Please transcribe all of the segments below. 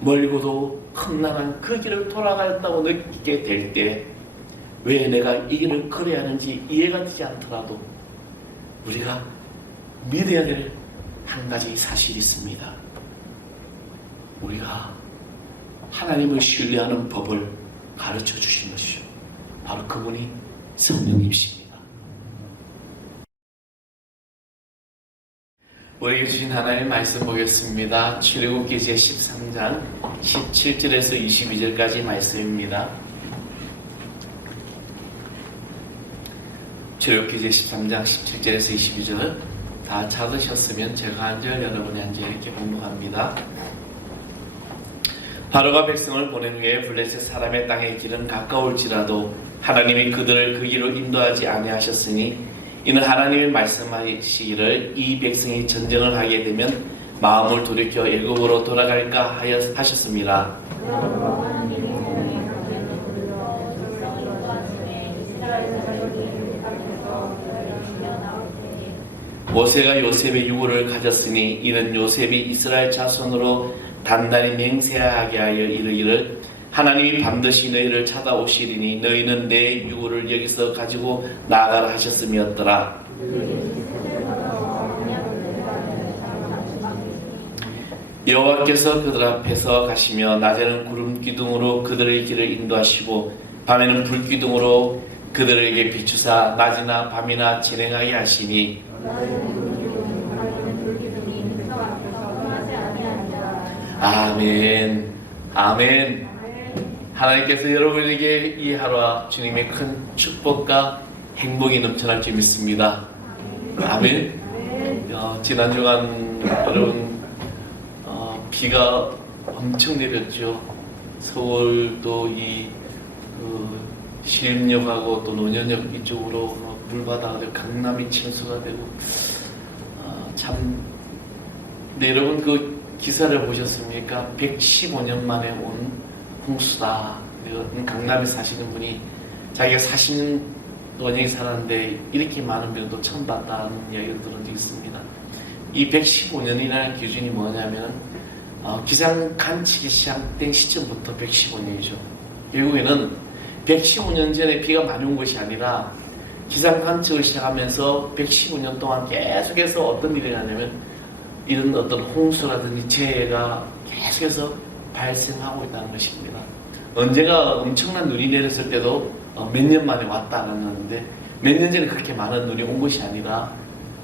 멀고도 험난한 그 길을 돌아갔다고 느끼게 될 때 왜 내가 이 길을 걸어야 하는지 이해가 되지 않더라도 우리가 믿어야 될 한 가지 사실이 있습니다. 우리가 하나님을 신뢰하는 법을 가르쳐 주신 것이죠. 바로 그분이 성령님이십니다. 우리에게 주신 하나님의 말씀 보겠습니다. 출애굽기 제 13장 17절에서 22절까지 말씀입니다. 출애굽기 제 13장 17절에서 22절 다 찾으셨으면 제가 한 절 여러분이 한 절 이렇게 공부합니다. 바로가 백성을 보낸 후에 블레셋 사람의 땅의 길은 가까울지라도 하나님이 그들을 그 길로 인도하지 아니하셨으니 이는 하나님이 말씀하시기를 이 백성이 전쟁을 하게 되면 마음을 돌이켜 애굽으로 돌아갈까 하셨습니다. 모세가 요셉의 유고를 가졌으니 이는 요셉이 이스라엘 자손으로 단단히 맹세하게 하여 이르기를 하나님이 반드시 너희를 찾아오시리니 너희는 내 유고를 여기서 가지고 나아가라 하셨음이었더라. 여호와께서 그들 앞에서 가시며 낮에는 구름 기둥으로 그들의 길을 인도하시고 밤에는 불 기둥으로 그들에게 비추사 낮이나 밤이나 진행하게 하시니 아멘. 아멘. 하나님께서 여러분에게 이 하루와 주님의 큰 축복과 행복이 넘쳐날 줄 믿습니다. 아멘. 지난 주간 여러분 비가 엄청 내렸죠. 서울도 이 시립역하고 또 논현역 이쪽으로 물바다가 되고 강남이 침수가 되고 참. 근데 여러분 그 기사를 보셨습니까? 115년 만에 온 홍수다. 강남에 사시는 분이 자기가 40년이 살았는데 이렇게 많은 병도 처음 봤다는 이야기를 들은 적이 있습니다. 이 115년이라는 기준이 뭐냐면 기상 관측이 시작된 시점부터 115년이죠. 결국에는 115년 전에 비가 많이 온 것이 아니라 기상 관측을 시작하면서 115년 동안 계속해서 어떤 일이 나냐면 이런 어떤 홍수라든지 재해가 계속해서 발생하고 있다는 것입니다. 언제가 엄청난 눈이 내렸을 때도 몇 년 만에 왔다는 건데 몇 년 전에 그렇게 많은 눈이 온 것이 아니라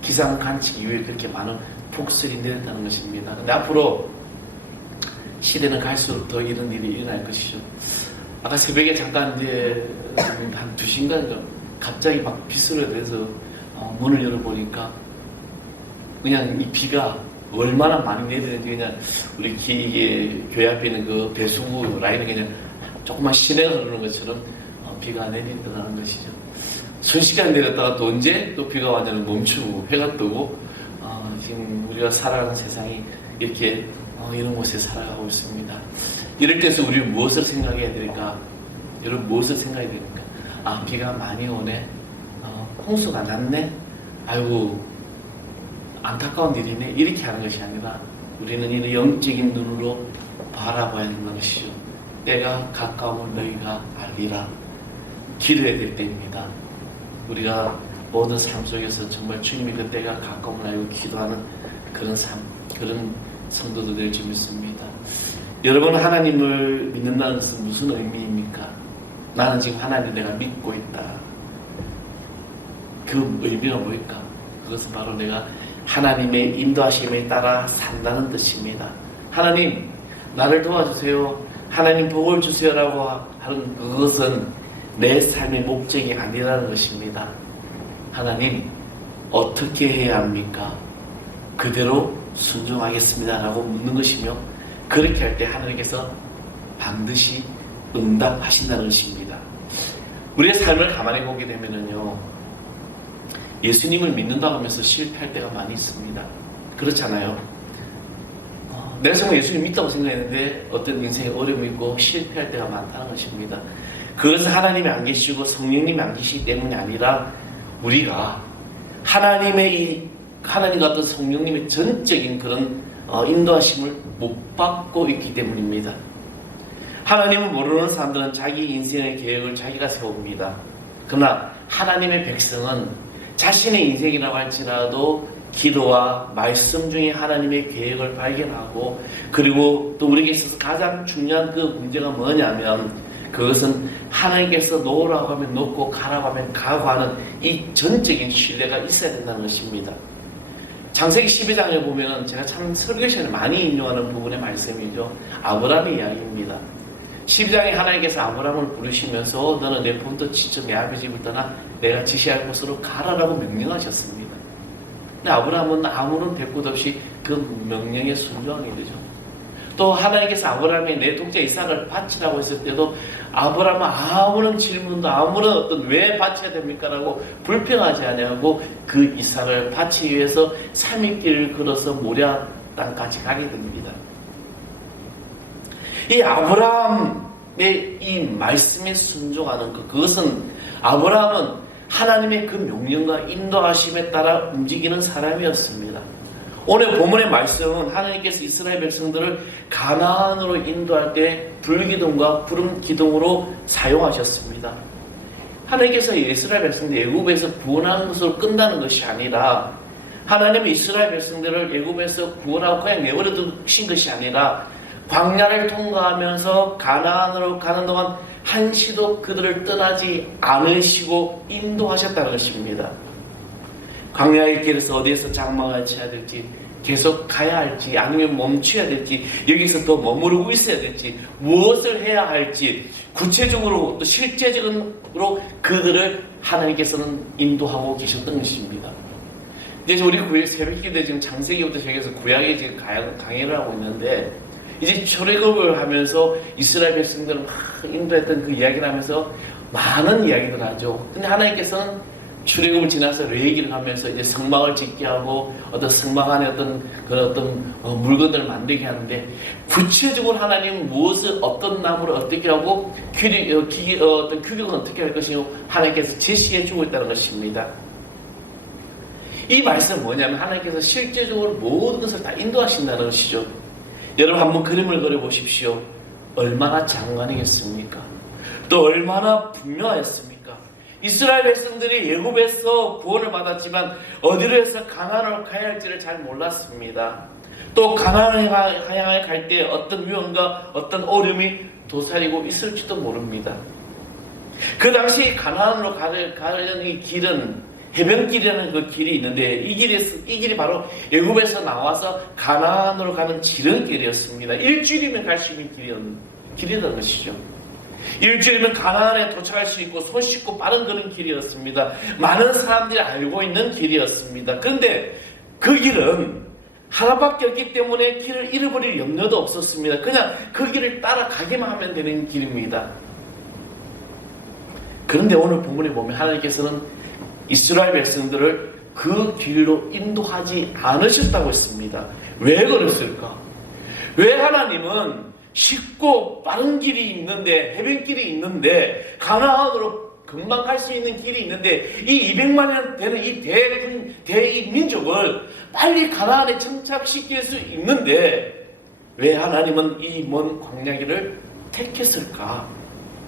기상 관측 이후에 그렇게 많은 폭설이 내렸다는 것입니다. 근데 앞으로 시대는 갈수록 더 이런 일이 일어날 것이죠. 아까 새벽에 잠깐 이제 한 2시간 갑자기 막 빗소리가 돼서 문을 열어보니까 그냥 이 비가 얼마나 많이 내리는지 그냥 우리 이게 교회 앞에 있는 그 배수구 라인에 그냥 조금만 시내가 흐르는 것처럼 비가 내린다는 것이죠. 순식간에 내렸다가 또 언제 또 비가 완전히 멈추고 해가 뜨고 지금 우리가 살아가는 세상이 이렇게 이런 곳에 살아가고 있습니다. 이럴 때서 우리 무엇을 생각해야 될까? 여러분 무엇을 생각해야 됩니까? 비가 많이 오네. 홍수가 났네. 아이고 안타까운 일이네. 이렇게 하는 것이 아니라 우리는 이런 영적인 눈으로 바라봐야 하는 것이죠. 때가 가까움을 너희가 알리라. 기도해야 될 때입니다. 우리가 모든 삶 속에서 정말 주님이 그 때가 가까움을 알고 기도하는 그런 삶, 그런 성도도 될 줄 믿습니다. 여러분 하나님을 믿는다는 것은 무슨 의미입니까? 나는 지금 하나님 내가 믿고 있다. 그 의미가 뭘까? 그것은 바로 내가 하나님의 인도하심에 따라 산다는 뜻입니다. 하나님 나를 도와주세요. 하나님 복을 주세요라고 하는 그것은 내 삶의 목적이 아니라는 것입니다. 하나님 어떻게 해야 합니까? 그대로 순종하겠습니다 라고 묻는 것이며 그렇게 할 때 하나님께서 반드시 응답하신다는 것입니다. 우리의 삶을 가만히 보게 되면요 예수님을 믿는다고 하면서 실패할 때가 많이 있습니다. 그렇잖아요. 내가 정말 예수님 믿다고 생각했는데 어떤 인생에 어려움이 있고 실패할 때가 많다는 것입니다. 그것은 하나님이 안 계시고 성령님이 안 계시기 때문이 아니라 우리가 하나님과 어떤 성령님의 전적인 그런 인도하심을 못 받고 있기 때문입니다. 하나님을 모르는 사람들은 자기 인생의 계획을 자기가 세웁니다. 그러나 하나님의 백성은 자신의 인생이라고 할지라도 기도와 말씀 중에 하나님의 계획을 발견하고, 그리고 또 우리에게 있어서 가장 중요한 그 문제가 뭐냐면, 그것은 하나님께서 놓으라고 하면 놓고 가라고 하면 가고 하는 이 전적인 신뢰가 있어야 된다는 것입니다. 창세기 12장에 보면 제가 참 설교 시간에 많이 인용하는 부분의 말씀이죠. 아브라함의 이야기입니다. 12장에 하나님께서 아브라함을 부르시면서 너는 내 본토 지쳐 내 아버지 집을 떠나 내가 지시할 곳으로 가라라고 명령하셨습니다. 근데 아브라함은 아무런 대꾸도 없이 그 명령에 순종하게 되죠. 또 하나님께서 아브라함이 내 독자 이삭을 바치라고 했을 때도 아브라함은 아무런 질문도 아무런 어떤 왜 바쳐야 됩니까? 라고 불평하지 아니하고 그 이삭을 바치기 위해서 3일 길을 걸어서 모랴 땅까지 가게 됩니다. 이 아브라함의 이 말씀에 순종하는 그것은 아브라함은 하나님의 그 명령과 인도하심에 따라 움직이는 사람이었습니다. 오늘 본문의 말씀은 하나님께서 이스라엘 백성들을 가나안으로 인도할 때 불기둥과 구름기둥으로 사용하셨습니다. 하나님께서 이스라엘 백성들 애굽에서 구원하는 것으로 끝나는 것이 아니라, 하나님은 이스라엘 백성들을 애굽에서 구원하고 그냥 내버려 두신 것이 아니라 광야를 통과하면서 가나안으로 가는 동안 한시도 그들을 떠나지 않으시고 인도하셨다는 것입니다. 광야의 길에서 어디에서 장막을 쳐야 될지, 계속 가야 할지, 아니면 멈춰야 될지, 여기서 더 머무르고 있어야 될지, 무엇을 해야 할지 구체적으로 또 실제적으로 그들을 하나님께서는 인도하고 계셨던 것입니다. 이제 우리 새벽기도 지금 창세기부터 시작해서 구약에 지금 강의를 하고 있는데, 이제 출애굽을 하면서 이스라엘 백성들을 막 인도했던 그 이야기를 하면서 많은 이야기를 하죠. 근데 하나님께서는 출애굽을 지나서 레위기를 하면서 이제 성막을 짓게 하고 어떤 성막 안에 어떤 물건들을 만들게 하는데, 구체적으로 하나님은 무엇을 어떤 나무를 어떻게 하고 어떤 규격은 어떻게 할 것이고 하나님께서 제시해 주고 있다는 것입니다. 이 말씀은 뭐냐면 하나님께서 실제적으로 모든 것을 다 인도하신다는 것이죠. 여러분 한번 그림을 그려보십시오. 얼마나 장관이겠습니까? 또 얼마나 분명했습니까? 이스라엘 백성들이 애굽에서 구원을 받았지만 어디로 해서 가나안으로 가야 할지를 잘 몰랐습니다. 또 가나안을 향해 갈 때 어떤 위험과 어떤 어려움이 도사리고 있을지도 모릅니다. 그 당시 가나안으로 가려는 이 길은 해변길이라는 그 길이 있는데, 이 길이 바로 애굽에서 나와서 가나안으로 가는 지름길이었습니다. 일주일이면 갈 수 있는 길이었던 것이죠. 일주일이면 가나안에 도착할 수 있고 손쉽고 빠른 그런 길이었습니다. 많은 사람들이 알고 있는 길이었습니다. 그런데 그 길은 하나밖에 없기 때문에 길을 잃어버릴 염려도 없었습니다. 그냥 그 길을 따라가기만 하면 되는 길입니다. 그런데 오늘 본문에 보면 하나님께서는 이스라엘 백성들을 그 길로 인도하지 않으셨다고 했습니다. 왜 그랬을까? 왜 하나님은 쉽고 빠른 길이 있는데, 해변길이 있는데, 가나안으로 금방 갈 수 있는 길이 있는데, 이 200만 년 되는 이 대민족을 빨리 가나안에 정착시킬 수 있는데 왜 하나님은 이 먼 광야길을 택했을까?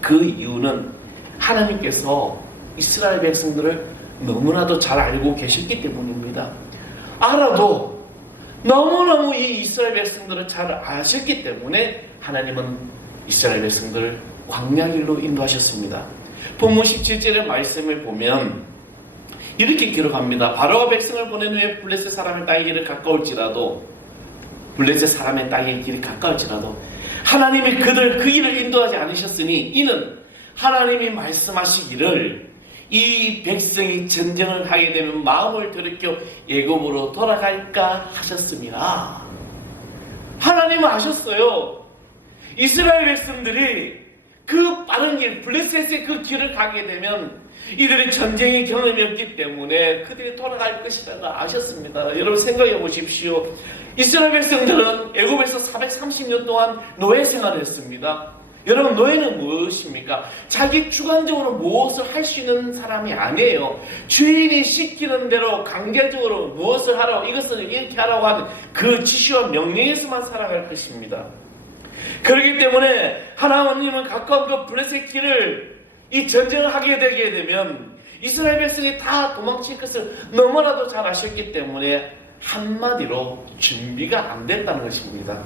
그 이유는 하나님께서 이스라엘 백성들을 너무나도 잘 알고 계셨기 때문입니다. 알아도 너무너무 이 이스라엘 백성들을 잘 아셨기 때문에 하나님은 이스라엘 백성들을 광야길로 인도하셨습니다. 본문 17절의 말씀을 보면 이렇게 기록합니다. 바로가 백성을 보낸 후에 블레셋 사람의 땅의 길이 가까울지라도, 블레셋 사람의 땅의 길이 가까울지라도 하나님이 그 길을 인도하지 않으셨으니 이는 하나님이 말씀하시기를 이 백성이 전쟁을 하게 되면 마음을 돌이켜 애굽으로 돌아갈까 하셨습니다. 하나님은 아셨어요. 이스라엘 백성들이 그 빠른 길, 블레셋의 그 길을 가게 되면 이들이 전쟁의 경험이 없기 때문에 그들이 돌아갈 것이라고 아셨습니다. 여러분 생각해 보십시오. 이스라엘 백성들은 애굽에서 430년 동안 노예 생활을 했습니다. 여러분, 노예는 무엇입니까? 자기 주관적으로 무엇을 할 수 있는 사람이 아니에요. 주인이 시키는 대로 강제적으로 무엇을 하라고, 이것을 이렇게 하라고 하는 그 지시와 명령에서만 살아갈 것입니다. 그렇기 때문에 하나님은 가까운 그 블레셋 길을 이 전쟁을 하게 되게 되면 이스라엘 백성이 다 도망칠 것을 너무나도 잘 아셨기 때문에 한마디로 준비가 안 됐다는 것입니다.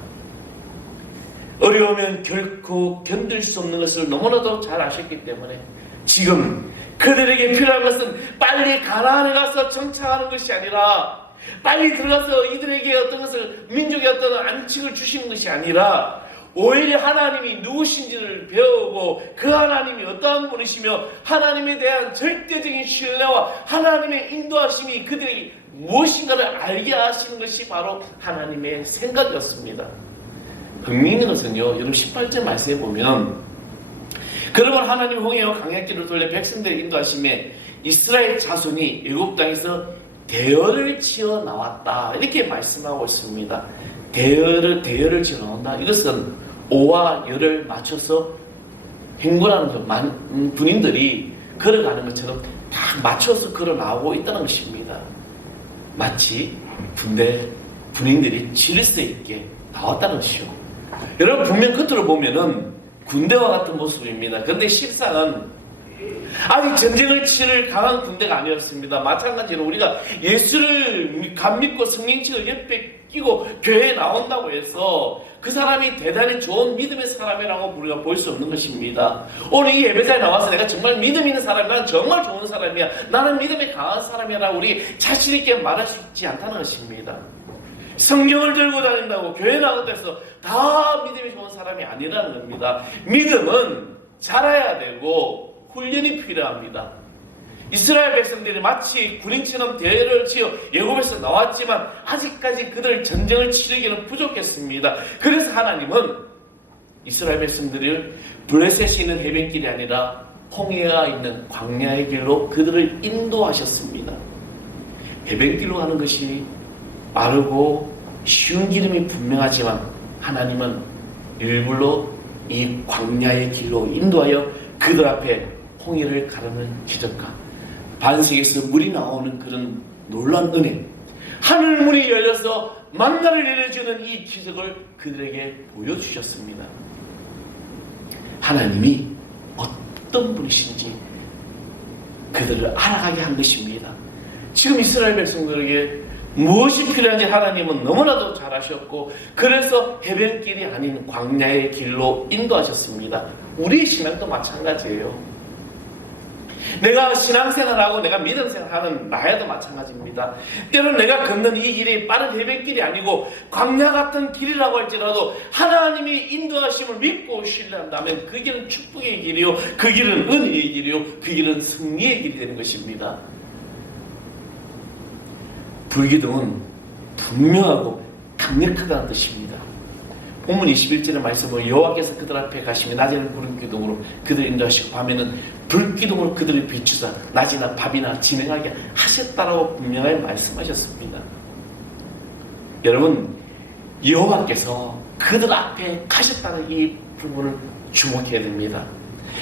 어려우면 결코 견딜 수 없는 것을 너무나도 잘 아셨기 때문에 지금 그들에게 필요한 것은 빨리 가나안에 가서 정착하는 것이 아니라, 빨리 들어가서 이들에게 어떤 것을, 민족의 어떤 안식을 주시는 것이 아니라, 오히려 하나님이 누구신지를 배우고 그 하나님이 어떠한 분이시며 하나님에 대한 절대적인 신뢰와 하나님의 인도하심이 그들에게 무엇인가를 알게 하시는 것이 바로 하나님의 생각이었습니다. 흥미있는 것은요, 여러분 18절 말씀에 보면, 그러면 하나님 홍해와 강약길을 돌려 백성들을 인도하심에 이스라엘 자손이 애굽 땅에서 대열을 치어 나왔다, 이렇게 말씀하고 있습니다. 대열을 치어 나온다. 이것은 오와 열을 맞춰서 행군하는 것, 군인들이 걸어가는 것처럼 딱 맞춰서 걸어 나오고 있다는 것입니다. 마치 군인들이 질서 있게 나왔다는 것이죠. 여러분, 분명 겉으로 보면은 군대와 같은 모습입니다. 그런데 실상은 아직 전쟁을 치를 강한 군대가 아니었습니다. 마찬가지로 우리가 예수를 감믿고 성령직을 옆에 끼고 교회에 나온다고 해서 그 사람이 대단히 좋은 믿음의 사람이라고 우리가 볼 수 없는 것입니다. 오늘 이 예배자에 나와서 내가 정말 믿음 있는 사람이야, 나는 정말 좋은 사람이야, 나는 믿음이 강한 사람이라고 우리 자신 있게 말할 수 있지 않다는 것입니다. 성경을 들고 다닌다고 교회 나온다고 해서 다 믿음이 좋은 사람이 아니라는 겁니다. 믿음은 자라야 되고 훈련이 필요합니다. 이스라엘 백성들이 마치 군인처럼 대열을 지어 애굽에서 나왔지만 아직까지 그들 전쟁을 치르기는 부족했습니다. 그래서 하나님은 이스라엘 백성들을 블레셋이 있는 해변길이 아니라 홍해가 있는 광야의 길로 그들을 인도하셨습니다. 해변길로 가는 것이 빠르고 쉬운 길임이 분명하지만 하나님은 일부러 이 광야의 길로 인도하여 그들 앞에 홍해를 가르는 기적과 반석에서 물이 나오는 그런 놀라운 은혜, 하늘문이 열려서 만나를 내려주는 이 기적을 그들에게 보여주셨습니다. 하나님이 어떤 분이신지 그들을 알아가게 한 것입니다. 지금 이스라엘 백성들에게 무엇이 필요한지 하나님은 너무나도 잘 아셨고, 그래서 해변길이 아닌 광야의 길로 인도하셨습니다. 우리의 신앙도 마찬가지예요. 내가 신앙생활하고 내가 믿음생활하는 나야도 마찬가지입니다. 때로는 내가 걷는 이 길이 빠른 해변길이 아니고 광야 같은 길이라고 할지라도 하나님이 인도하심을 믿고 신뢰한다면 그 길은 축복의 길이요, 그 길은 은혜의 길이요, 그 길은 승리의 길이 되는 것입니다. 불기둥은 분명하고 강력하다는 뜻입니다. 본문 21절의 말씀은 여호와께서 그들 앞에 가시며 낮에는 구름기둥으로 그들을 인도하시고 밤에는 불기둥으로 그들을 비추사 낮이나 밤이나 진행하게 하셨다라고 분명하게 말씀하셨습니다. 여러분, 여호와께서 그들 앞에 가셨다는 이 부분을 주목해야 됩니다.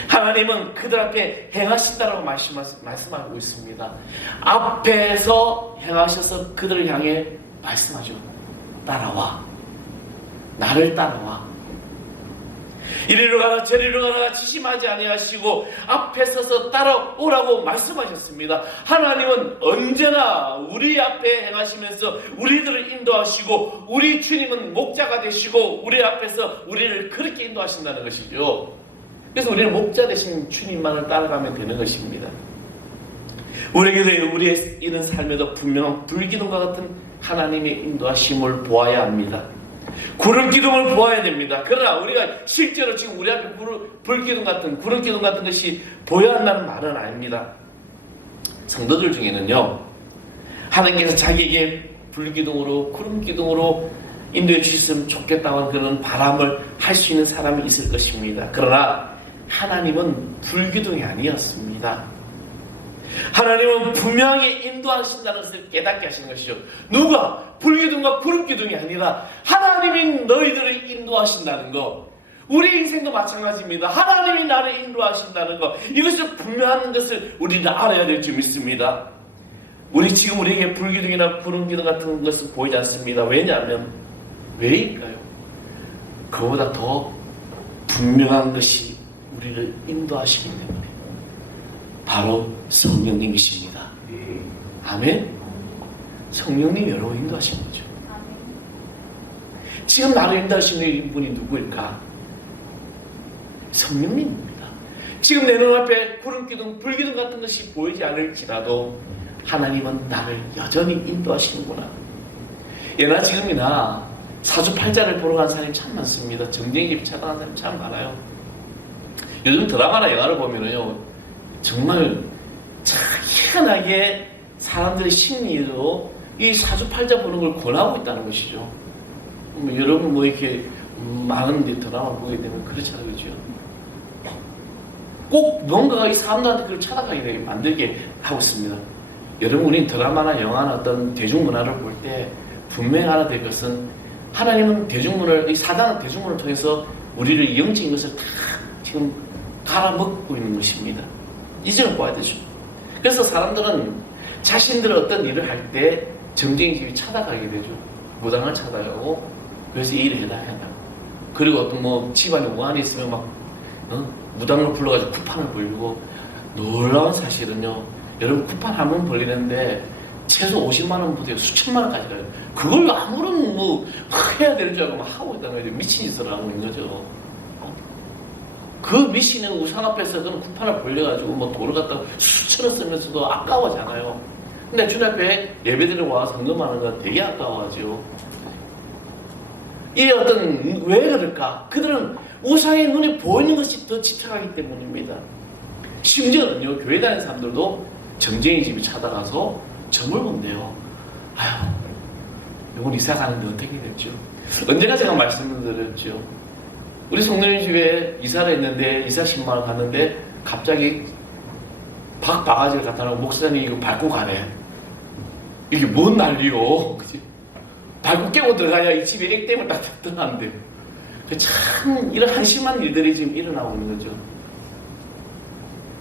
하나님은 그들 앞에 행하신다라고 말씀하고 있습니다. 앞에서 행하셔서 그들을 향해 말씀하죠. 따라와. 나를 따라와. 이리로 가라 저리로 가라 지시하지 아니하시고 앞에 서서 따라오라고 말씀하셨습니다. 하나님은 언제나 우리 앞에 행하시면서 우리들을 인도하시고 우리 주님은 목자가 되시고 우리 앞에서 우리를 그렇게 인도하신다는 것이죠. 그래서 우리는 목자 되신 주님만을 따라가면 되는 것입니다. 우리에게도 우리의 이런 삶에도 분명한 불기둥과 같은 하나님의 인도하심을 보아야 합니다. 구름기둥을 보아야 됩니다. 그러나 우리가 실제로 지금 우리 앞에 불기둥 같은 구름기둥 같은 것이 보여야 한다는 말은 아닙니다. 성도들 중에는요, 하나님께서 자기에게 불기둥으로 구름기둥으로 인도해 주셨으면 좋겠다는 그런 바람을 할 수 있는 사람이 있을 것입니다. 그러나 하나님은 불기둥이 아니었습니다. 하나님은 분명히 인도하신다는 것을 깨닫게 하시는 것이죠. 누가? 불기둥과 구름기둥이 아니라 하나님이 너희들을 인도하신다는 것. 우리 인생도 마찬가지입니다. 하나님이 나를 인도하신다는 것, 이것을 분명한 것을 우리는 알아야 될 줄 믿습니다. 지금 우리에게 불기둥이나 구름기둥 같은 것은 보이지 않습니다. 왜냐하면 왜일까요? 그보다 더 분명한 것이 우리를 인도하시기 때문에 바로 성령님이십니다. 아멘. 성령님이 여러분 인도하시는 거죠. 지금 나를 인도하시는 분이 누구일까? 성령님입니다. 지금 내 눈앞에 구름기둥, 불기둥 같은 것이 보이지 않을지라도 하나님은 나를 여전히 인도하시는구나. 예나 지금이나 사주팔자를 보러 간 사람이 참 많습니다. 정쟁집 찾아간 사람이 참 많아요. 요즘 드라마나 영화를 보면은요, 정말 참 희한하게 사람들의 심리로 이 사주팔자 보는 걸 권하고 있다는 것이죠. 여러분 뭐 이렇게 많은 드라마 보게 되면 그렇잖아요, 그죠? 꼭 뭔가가 이 사람들한테 그걸 찾아가게 되게 만들게 하고 있습니다. 여러분, 우리는 드라마나 영화나 어떤 대중문화를 볼 때 분명히 알아야 될 것은 하나님은 대중문화를, 이 사단은 대중문화를 통해서 우리를 영적인 것을 다 지금 갈아먹고 있는 것입니다. 이 점을 봐야 되죠. 그래서 사람들은 자신들의 어떤 일을 할 때 정쟁집이 찾아가게 되죠. 무당을 찾아가고, 그래서 이 일을 해야 한다. 그리고 어떤 뭐 집안에 우환이 있으면 막 무당을 불러가지고 쿠판을 벌리고, 놀라운 사실은요, 여러분 쿠판 한 번 벌리는데 최소 50만 원부터 수천만 원까지 가요. 그걸 아무런 뭐 해야 되는 줄 알고 막 하고 있다는 거죠. 미친 짓을 하고 있는 거죠. 그 미신은 우상 앞에서 그런 쿠판을 벌려가지고 뭐 돈을 갖다 수천을 쓰면서도 아까워하잖아요. 근데 주님 앞에 예배드리러 와서 헌금하는 건 되게 아까워하죠. 이 어떤 왜 그럴까? 그들은 우상의 눈에 보이는 것이 더 집착하기 때문입니다. 심지어는요, 교회 다니는 사람들도 정쟁이 집에 찾아가서 점을 본대요. 아휴, 이건 이사 가는데 어떻게 될지요? 언제나 제가 말씀드렸죠. 우리 성도님 집에 이사를 했는데, 이사 신방을 갔는데 갑자기 박바가지를 갖다 놓고 목사님이 이거 밟고 가래. 이게 뭔 난리요? 그치? 밟고 깨고 들어가야 이 집에 액땜을 딱 들어가는데, 참 이런 한심한 일들이 지금 일어나고 있는 거죠.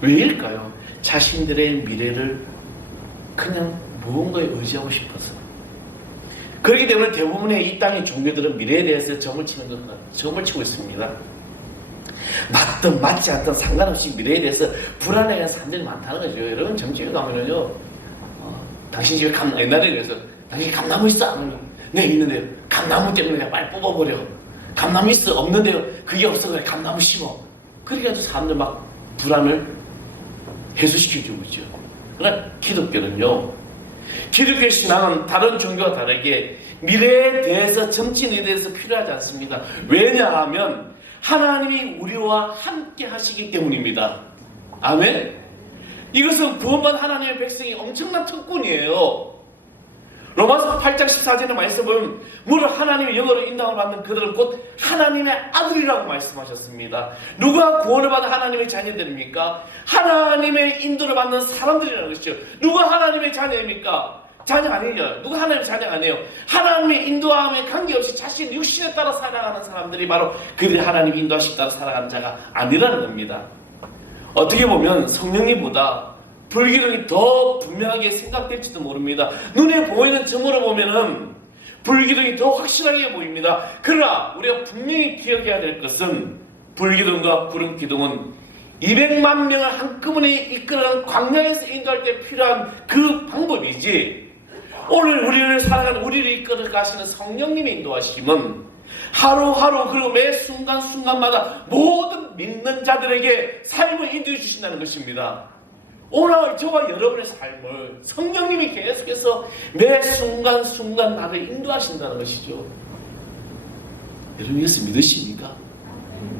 왜일까요? 자신들의 미래를 그냥 무언가에 의지하고 싶어서. 그렇기 때문에 대부분의 이 땅의 종교들은 미래에 대해서 점을 치고 있습니다. 맞든 맞지 않든 상관없이 미래에 대해서 불안해하는 사람들이 많다는 거죠. 여러분, 정치에 가면은요, 당신 집에 옛날에 그래서 당신 감나무 있어? 네, 있는데요. 감나무 때문에 그냥 빨리 뽑아버려. 감나무 있어? 없는데요. 그게 없어. 그래, 감나무 심어. 그러니까 사람들 막 불안을 해소시켜주고 있죠. 그러나 기독교는요, 기독교 신앙은 다른 종교와 다르게 미래에 대해서, 점진에 대해서 필요하지 않습니다. 왜냐하면 하나님이 우리와 함께 하시기 때문입니다. 아멘? 이것은 구원받은 하나님의 백성이 엄청난 특권이에요. 로마서 8장 14절의 말씀 보면 무릇 하나님의 영으로 인도함을 받는 그들은 곧 하나님의 아들이라고 말씀하셨습니다. 누가 구원을 받은 하나님의 자녀들입니까? 하나님의 인도를 받는 사람들이라는 것이죠. 누가 하나님의 자녀입니까? 자녀 아니에요. 누가 하나님의 자녀 아니에요. 하나님의 인도함에 관계없이 자신 육신에 따라 살아가는 사람들이 바로 그들이 하나님의 인도하심 따라 살아가는 자가 아니라는 겁니다. 어떻게 보면 성령님보다 불기둥이 더 분명하게 생각될지도 모릅니다. 눈에 보이는 점으로 보면은 불기둥이 더 확실하게 보입니다. 그러나 우리가 분명히 기억해야 될 것은 불기둥과 구름기둥은 200만 명을 한꺼번에 이끌어가는 광야에서 인도할 때 필요한 그 방법이지, 오늘 우리를 살아가는 우리를 이끌어 가시는 성령님의 인도하심은 하루하루 그리고 매 순간순간마다 모든 믿는 자들에게 삶을 인도해 주신다는 것입니다. 오늘 저와 여러분의 삶을 성령님이 계속해서 매 순간순간 나를 인도하신다는 것이죠. 여러분 이것을 믿으십니까?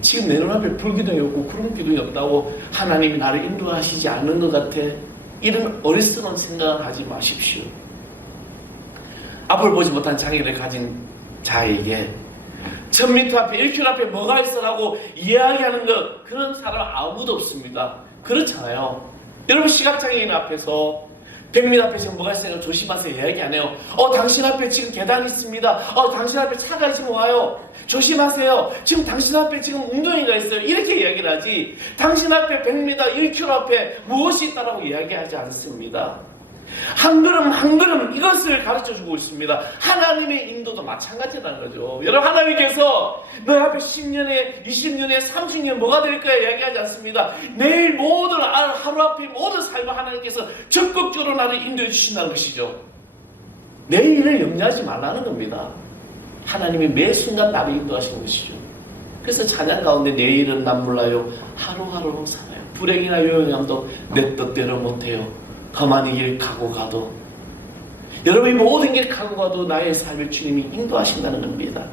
지금 내 눈앞에 불기둥이 없고 구름기둥이 없다고 하나님이 나를 인도하시지 않는 것 같아, 이런 어리석은 생각을 하지 마십시오. 앞을 보지 못한 장애를 가진 자에게 1000m 앞에 1km 앞에 뭐가 있어라고 이야기하는 것, 그런 사람 아무도 없습니다. 그렇잖아요. 여러분, 시각장애인 앞에서 백미 앞에 지금 뭐가 있으니까 조심하세요. 이야기 안 해요. 당신 앞에 지금 계단이 있습니다. 당신 앞에 차가 지금 와요. 조심하세요. 지금 당신 앞에 지금 웅덩이가 있어요. 이렇게 이야기를 하지, 당신 앞에 100m, 1km 앞에 무엇이 있다라고 이야기하지 않습니다. 한 걸음 한 걸음 이것을 가르쳐주고 있습니다. 하나님의 인도도 마찬가지라는 거죠. 여러분, 하나님께서 너 앞에 10년에 20년에 30년 뭐가 될 거야 이야기하지 않습니다. 내일 모든 하루 앞에 모든 삶을 하나님께서 적극적으로 나를 인도해 주신다는 것이죠. 내일을 염려하지 말라는 겁니다. 하나님이 매 순간 나를 인도하시는 것이죠. 그래서 찬양 가운데 내일은 난 몰라요, 하루하루 살아요. 불행이나 요양함도 내 뜻대로 못해요. 험한 길 가고 가도, 여러분이 모든 길 가고 가도 나의 삶을 주님이 인도하신다는 겁니다.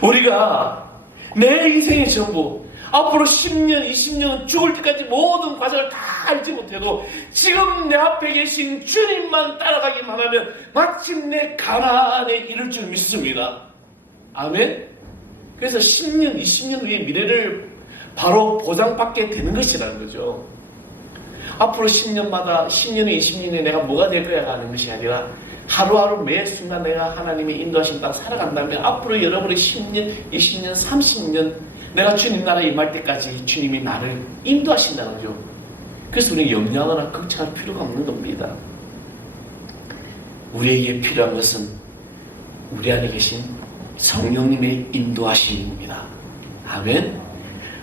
우리가 내 인생의 전부, 앞으로 10년, 20년 죽을 때까지 모든 과정을 다 알지 못해도 지금 내 앞에 계신 주님만 따라가기만 하면 마침내 가나안에 이를 줄 믿습니다. 아멘. 그래서 10년, 20년 후의 미래를 바로 보장받게 되는 것이라는 거죠. 앞으로 10년마다 10년에 20년에 내가 뭐가 될 거야 하는 것이 아니라 하루하루 매 순간 내가 하나님의 인도하신 땅 살아간다면 앞으로 여러분의 10년, 20년, 30년 내가 주님 나라에 임할 때까지 주님이 나를 인도하신다는 거죠. 그래서 우리는 염려하거나 걱정할 필요가 없는 겁니다. 우리에게 필요한 것은 우리 안에 계신 성령님의 인도하심입니다. 아멘.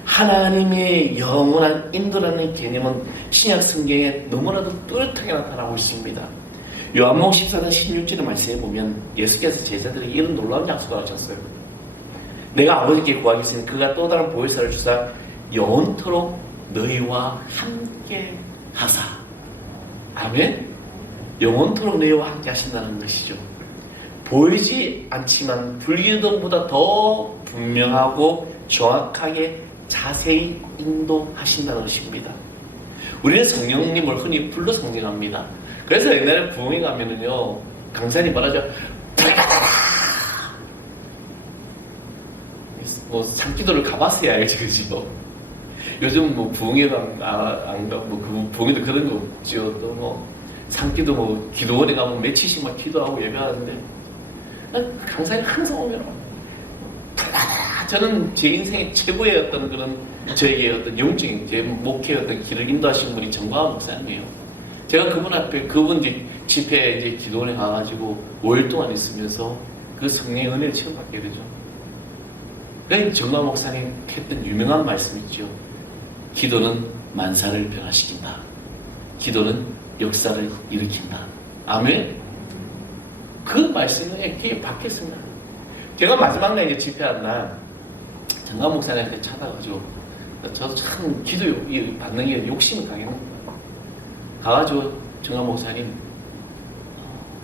하나님의 영원한 인도라는 개념은 신약 성경에 너무나도 뚜렷하게 나타나고 있습니다. 요한복음 14장 16절의 말씀에 보면 예수께서 제자들에게 이런 놀라운 약속을 하셨어요. 내가 아버지께 구하겠으니 그가 또 다른 보혜사를 주사 영원토록 너희와 함께 하사. 아멘. 영원토록 너희와 함께 하신다는 것이죠. 보이지 않지만 불기둥보다 더 분명하고 정확하게 자세히 인도하신다는 것입니다. 우리는 성령님을 흔히 불러 상징합니다. 그래서 옛날에 부흥회 가면은요, 강사님 말하죠. 뭐 산기도를 가봤어야 알지, 그죠? 요즘 뭐 부흥회도 안 가고 뭐 부흥회도 그런 거 없죠. 또 뭐 산기도 뭐 기도원에 가면 며칠씩 막 기도하고 예배하는데, 강사님 항상 오면 저는 제 인생의 최고의 어떤 그런 저에게 어떤 영적인 제 목회의 어떤 길을 인도하신 분이 정광훈 목사님이에요. 제가 그분 앞에 그분 집회에 이제 기도원에 가가지고 5일 동안 있으면서 그 성령의 은혜를 처음 받게 되죠. 그러니까 정광훈 목사님 했던 유명한 말씀이 있죠. 기도는 만사를 변화시킨다. 기도는 역사를 일으킨다. 아멘. 그 말씀에 귀에 박혔습니다. 제가 마지막 날 이제 집회한 날 정광훈 목사님한테 찾아가지고, 저도 참 기도 받는 게 욕심이 강했는데, 가가지고 정광훈 목사님,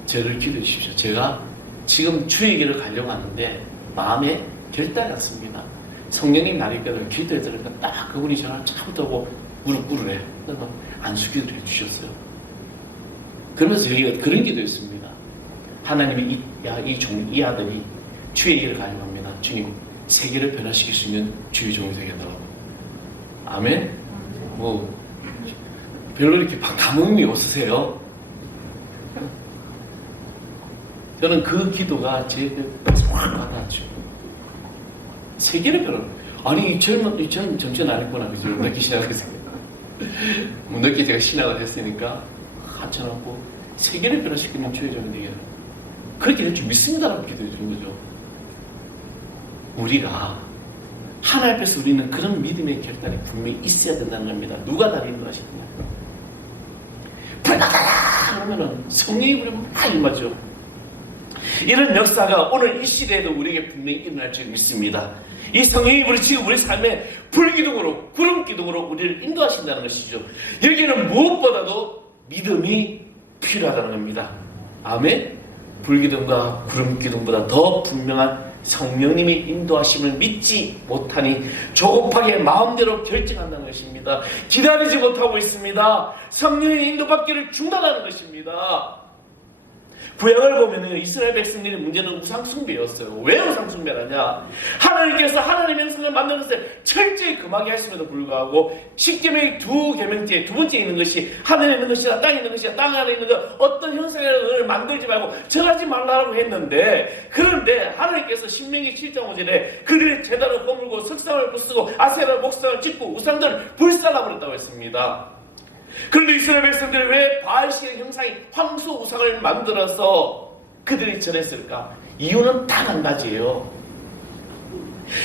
저를 기도해 주십시오. 제가 지금 주의 길을 가려고 하는데 마음에 결단이 났습니다. 성령님 나를 이끌어 기도해 드리니까 딱 그분이 저를 차부터고 무릎 꿇으래요. 그래서 안수기도를 해주셨어요. 그러면서 저희가 그런 기도했습니다. 하나님이 이 아들이 주의 길을 가려고 합니다. 주님, 세계를 변화시킬 수 있는 주의 종이 되겠더라고. 아멘? 뭐 별로 이렇게 감흥이 없으세요? 저는 그 기도가 제 확 와닿았죠. 세계를 변화. 아니 저는 정신 안 했구나. 그죠? 늦게 시작했어요. 뭐 늦게 제가 신학을 했으니까 한참하고 세계를 변화시키는 주의 종이 되겠더라고. 그렇게 될 줄 믿습니다라고 기도해 주는 거죠. 우리가 하나님 앞에서 우리는 그런 믿음의 결단이 분명히 있어야 된다는 겁니다. 누가 나를 인도하시느냐. 불가다라 그러면은 성령이 우리 막 임하죠. 이런 역사가 오늘 이 시대에도 우리에게 분명히 일어날 줄 믿습니다. 이 성령이 우리 지금 우리 삶에 불기둥으로 구름기둥으로 우리를 인도하신다는 것이죠. 여기는 무엇보다도 믿음이 필요하다는 겁니다. 아멘. 불기둥과 구름기둥보다 더 분명한 성령님의 인도하심을 믿지 못하니 조급하게 마음대로 결정한다는 것입니다. 기다리지 못하고 있습니다. 성령의 인도받기를 중단하는 것입니다. 구약을 보면 이스라엘 백성들의 문제는 우상숭배였어요. 왜 우상숭배하냐? 하나님께서 하나님의 형상을 만든 것을 철저히 금하게 하심에도 불구하고 10계명의 두 번째 있는 것이 하늘에 있는 것이다, 땅에 있는 것이다, 땅 안에 있는 것 어떤 형상을 만들지 말고 절하지 말라고 했는데, 그런데 하나님께서 신명기 7장 5절에 그들의 제단을 거물고 석상을 부수고 아세라 목상을 짓고 우상들을 불살라버렸다고 했습니다. 그런데 이스라엘 백성들이 왜 바알신의 형상이 황소 우상을 만들어서 그들이 절했을까? 이유는 딱 한 가지예요.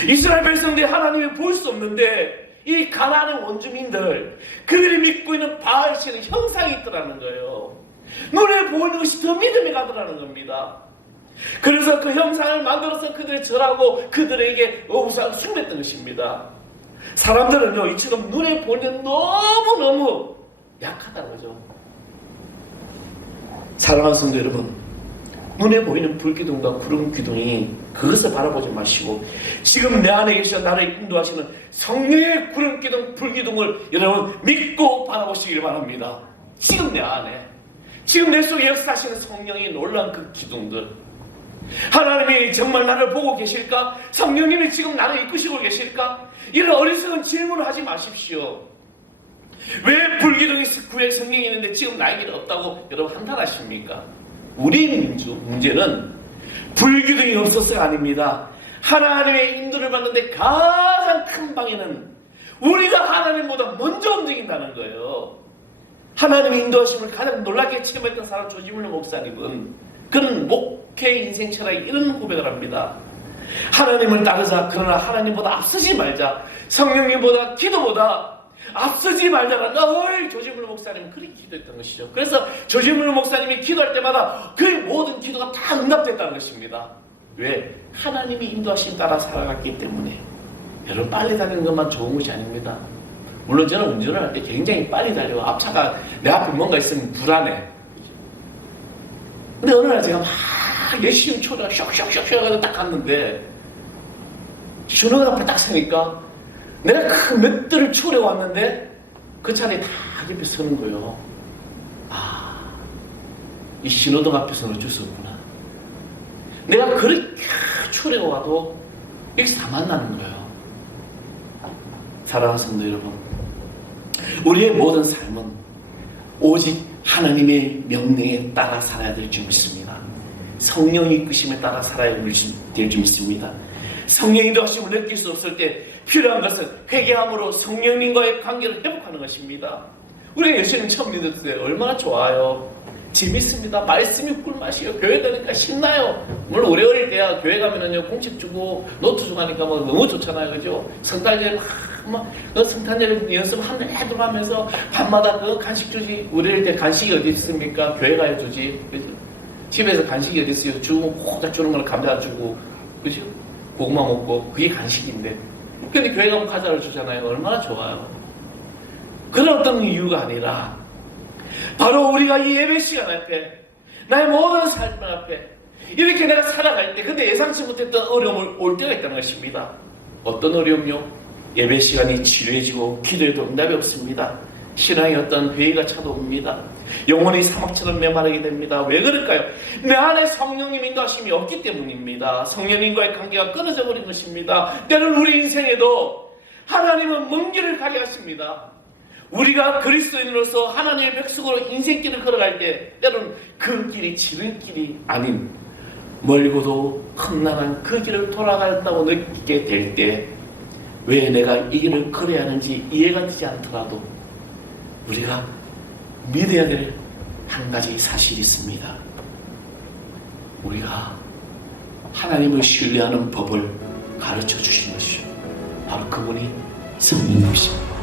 이스라엘 백성들이 하나님을 볼 수 없는데 이 가나안의 원주민들, 그들이 믿고 있는 바알신의 형상이 있더라는 거예요. 눈에 보이는 것이 더 믿음이 가더라는 겁니다. 그래서 그 형상을 만들어서 그들이 절하고 그들에게 우상을 숭배했던 것입니다. 사람들은요, 이처럼 눈에 보이는 너무너무 약하다는 거죠. 사랑하는 성도 여러분, 눈에 보이는 불기둥과 구름 기둥이 그것을 바라보지 마시고 지금 내 안에 계시는 나를 인도하시는 성령의 구름 기둥, 불기둥을 여러분 믿고 바라보시길 바랍니다. 지금 내 안에, 지금 내 속에 역사하시는 성령이 놀라운 그 기둥들, 하나님이 정말 나를 보고 계실까? 성령님이 지금 나를 이끄시고 계실까? 이런 어리석은 질문을 하지 마십시오. 왜 불기둥이 구약 성경에 있는데 지금 나에게는 없다고 여러분 한탄하십니까? 우리 민주 문제는 불기둥이 없어서가 아닙니다. 하나님의 인도를 받는데 가장 큰 방해는 우리가 하나님보다 먼저 움직인다는 거예요. 하나님의 인도하심을 가장 놀랍게 체험했던 사람 조지물러 목사님은 그는 목회 인생 철학에 이런 고백을 합니다. 하나님을 따르자. 그러나 하나님보다 앞서지 말자. 성령님보다 기도보다 앞서지 말자가 늘 조지물러 목사님은 그렇게 기도했던 것이죠. 그래서 조지물러 목사님이 기도할 때마다 그 모든 기도가 다 응답됐다는 것입니다. 왜? 하나님이 인도하심 따라 살아갔기 때문에. 여러분, 빨리 달리는 것만 좋은 것이 아닙니다. 물론 저는 운전을 할 때 굉장히 빨리 달려요. 앞차가 내 앞에 뭔가 있으면 불안해. 근데 어느 날 제가 막 열심히 초려가 슉슉슉슉 해가지고 딱 갔는데 신호등 앞에 딱 서니까 내가 그 몇 대를 초려왔는데 그 차례 다 옆에 서는 거예요. 아, 이 신호등 앞에서는 어쩔 수 없구나. 내가 그렇게 초려와도 여기서 다 만나는 거예요. 사랑하는 성도 여러분, 우리의 모든 삶은 오직 하나님의 명령에 따라 살아야 될 줄 믿습니다. 성령의 이끄심에 따라 살아야 될 줄 믿습니다. 성령의 인도하심을 느낄 수 없을 때 필요한 것은 회개함으로 성령님과의 관계를 회복하는 것입니다. 우리가 예수님 처음 믿을 때 얼마나 좋아요. 재밌습니다. 말씀이 꿀맛이에요. 교회 가니까 신나요. 물론 우리 어릴 때야 교회 가면은요 공책 주고 노트 주고 하니까 뭐 너무 좋잖아요. 그죠? 성탄절에 그 성탄절 연습 한 해도 하면서 밤마다 그 간식 주지. 우리 어릴 때 간식이 어디 있습니까? 교회 가야 주지. 그죠? 집에서 간식이 어디 있어요? 주고 꼭 주는 거는 감자 주고, 그죠? 고구마 먹고 그게 간식인데. 근데 교회 가면 과자를 주잖아요. 얼마나 좋아요. 그런 어떤 이유가 아니라 바로 우리가 이 예배 시간 앞에 나의 모든 삶 앞에 이렇게 내가 살아갈 때 근데 예상치 못했던 어려움을 올 때가 있다는 것입니다. 어떤 어려움요? 예배 시간이 지루해지고 기도에도 응답이 없습니다. 신앙의 어떤 회의가 찾아옵니다. 영혼이 사막처럼 메마르게 됩니다. 왜 그럴까요? 내 안에 성령님 인도하심이 없기 때문입니다. 성령님과의 관계가 끊어져 버린 것입니다. 때로는 우리 인생에도 하나님은 먼 길을 가게 하십니다. 우리가 그리스도인으로서 하나님의 백성으로 인생길을 걸어갈 때 때로는 그 길이 지름길이 아닌 멀고도 험난한 그 길을 돌아간다고 느끼게 될 때 왜 내가 이 길을 걸어야 하는지 이해가 되지 않더라도 우리가 믿어야 될 한 가지 사실이 있습니다. 우리가 하나님을 신뢰하는 법을 가르쳐 주신 것이죠. 바로 그분이 성령님이십니다.